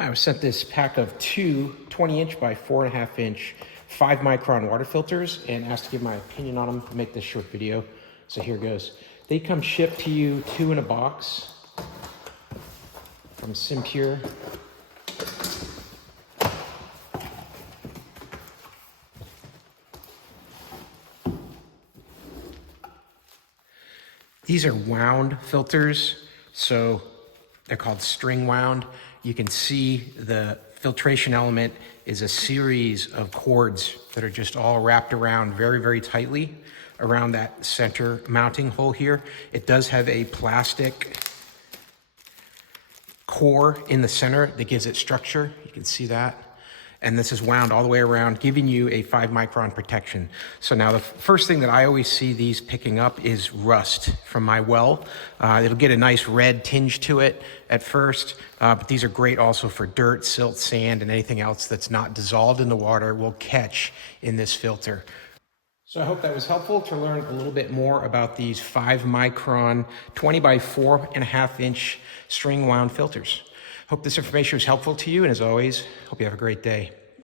I was sent this pack of two 20-inch by 4.5-inch 5-micron water filters and asked to give my opinion on them to make this short video. So here goes. They come shipped to you 2 in a box from SimPure. These are wound filters, so they're called string wound. You can see the filtration element is a series of cords that are just all wrapped around very, very tightly around that center mounting hole here. It does have a plastic core in the center that gives it structure. You can see that. And this is wound all the way around, giving you a 5-micron protection. So now the first thing that I always see these picking up is rust from my well. It'll get a nice red tinge to it at first, but these are great also for dirt, silt, sand, and anything else that's not dissolved in the water will catch in this filter. So I hope that was helpful to learn a little bit more about these 5-micron 20 by 4.5-inch string wound filters. Hope this information was helpful to you, and as always, hope you have a great day.